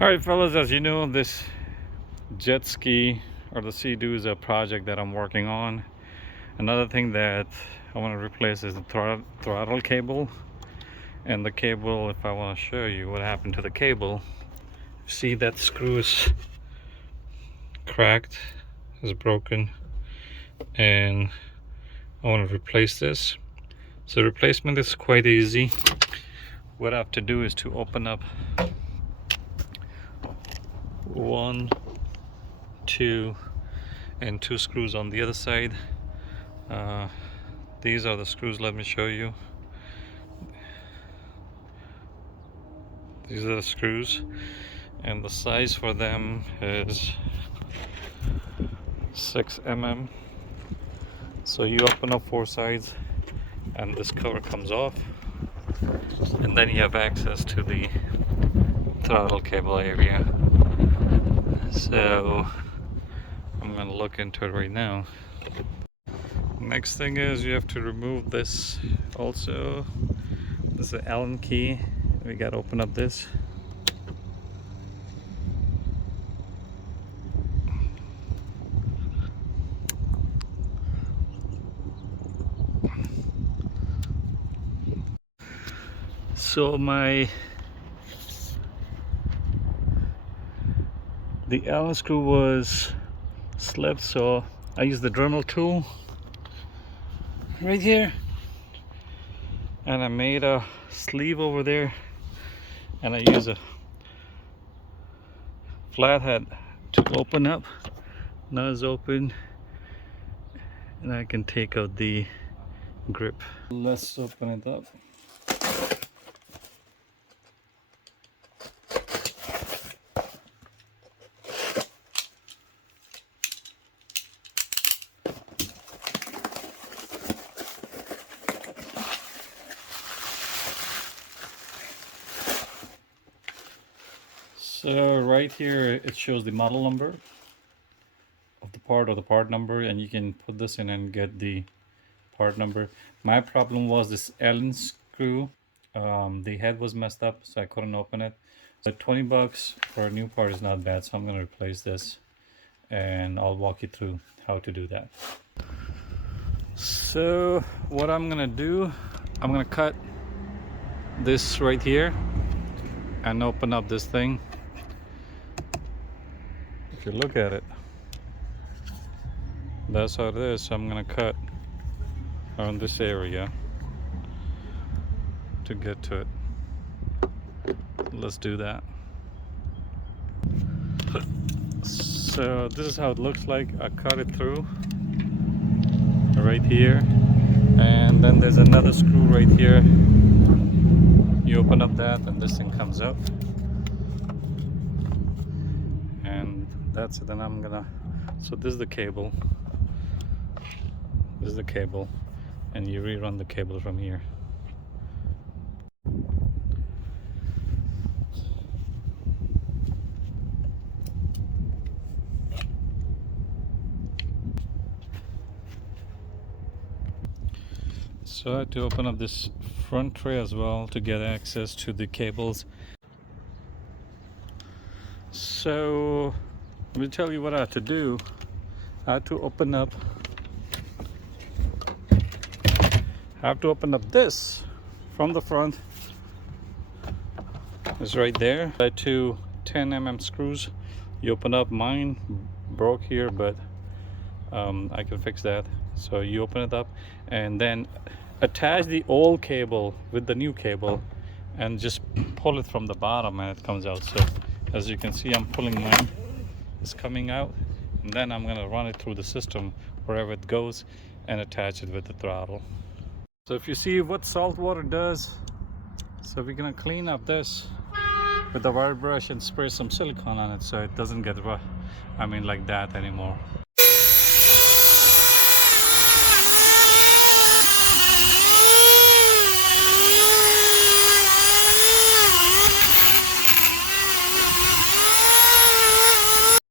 Alright fellas, as you know, this jet ski or the Sea Doo is a project that I'm working on. Another thing that I want to replace is the throttle cable. And the cable, if I want to show you what happened to the cable, see that screw is cracked, is broken, and I want to replace this. So replacement is quite easy. What I have to do is to open up 1, 2 and 2 screws on the other side. These are the screws. Let me show you. These are the screws, and the size for them is 6 mm. So you open up 4 sides and this cover comes off, and then you have access to the throttle cable area. So I'm going to look into it right now. Next thing is you have to remove this also. This is an Allen key. We got to open up this. So the Allen screw was slipped, so I used the Dremel tool right here, and I made a sleeve over there, and I use a flathead to open up. Now it's open, and I can take out the grip. Let's open it up. So right here it shows the model number of the part, or the part number, and you can put this in and get the part number. My problem was this Allen screw. The head was messed up, so I couldn't open it. So 20 bucks for a new part is not bad, so I'm going to replace this, and I'll walk you through how to do that. So what I'm going to do, I'm going to cut this right here and open up this thing. If you look at it, that's how it is. So I'm going to cut around this area to get to it. Let's do that. So this is how it looks like. I cut it through right here, and then there's another screw right here. You open up that and this thing comes out, and that's it. Then I'm gonna, so this is the cable, this is the cable, and you rerun the cable from here. So I had to open up this front tray as well to get access to the cables. So let me tell you what I had to do. I had to open up this from the front. It's right there. I had 2 10 mm screws. You open up, mine broke here, but I can fix that. So you open it up and then attach the old cable with the new cable and just pull it from the bottom, and it comes out. So as you can see, I'm pulling mine, it's coming out, and then I'm going to run it through the system wherever it goes and attach it with the throttle. So if you see what salt water does, so we're going to clean up this with the wire brush and spray some silicone on it so it doesn't get like that anymore.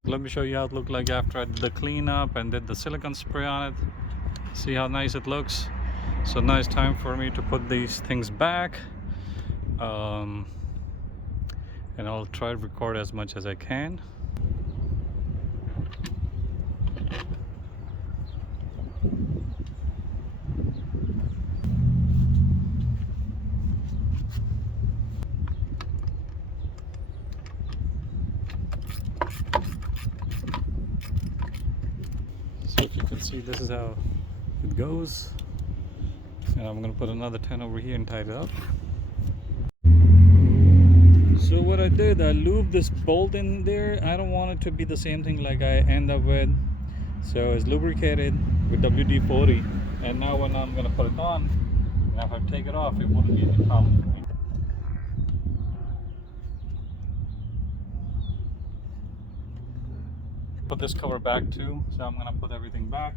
Let me show you how it looked like after I did the cleanup and did the silicone spray on it. See how nice it looks? So now it's time for me to put these things back. and I'll try to record as much as I can. So if you can see, this is how it goes, and I'm gonna put another 10 over here and tie it up. So what I did, I lubed this bolt in there. I don't want it to be the same thing like I end up with, so it's lubricated with WD-40, and now when I'm gonna put it on, and if I take it off, it wouldn't be any problem for me. Put this cover back too, so I'm gonna put everything back.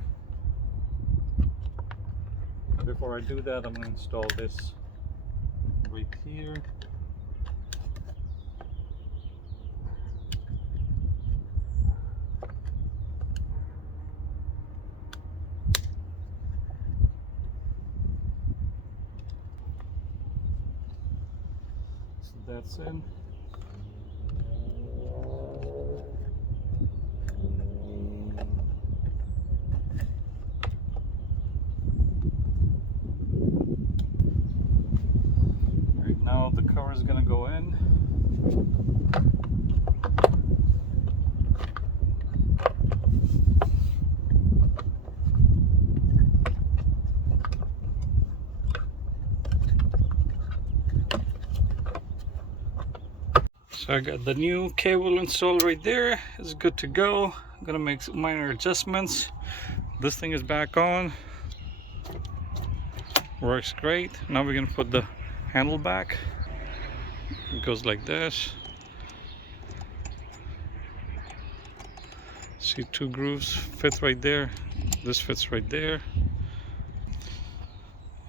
Before I do that, I'm gonna install this right here. So that's in. Now the cover is going to go in. So I got the new cable installed right there. It's good to go. I'm going to make some minor adjustments. This thing is back on. Works great. Now we're going to put the handle back. It goes like this. See, 2 grooves fit right there. This fits right there,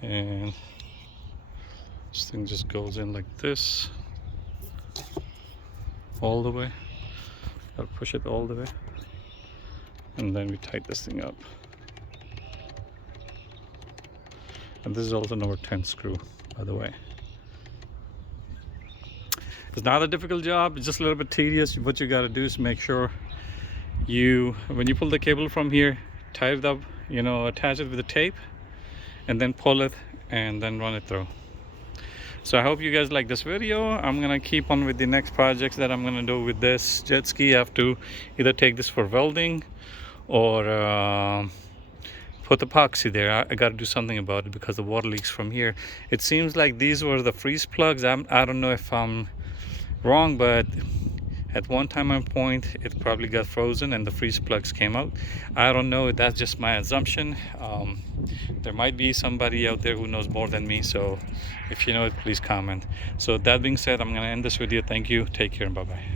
and this thing just goes in like this all the way. I'll push it all the way, and then we tighten this thing up. And this is also number 10 screw, by the way. It's not a difficult job, it's just a little bit tedious. What you got to do is make sure when you pull the cable from here, tie it up, attach it with the tape, and then pull it and then run it through. So I hope you guys like this video. I'm gonna keep on with the next projects that I'm gonna do with this jet ski. I have to either take this for welding or put epoxy there. I got to do something about it because the water leaks from here. It seems like these were the freeze plugs. I don't know if I'm wrong, but at one time and point it probably got frozen and the freeze plugs came out. I don't know, that's just my assumption. There might be somebody out there who knows more than me, so if you know it, please comment. So that being said, I'm gonna end this video. Thank you, take care, and bye bye.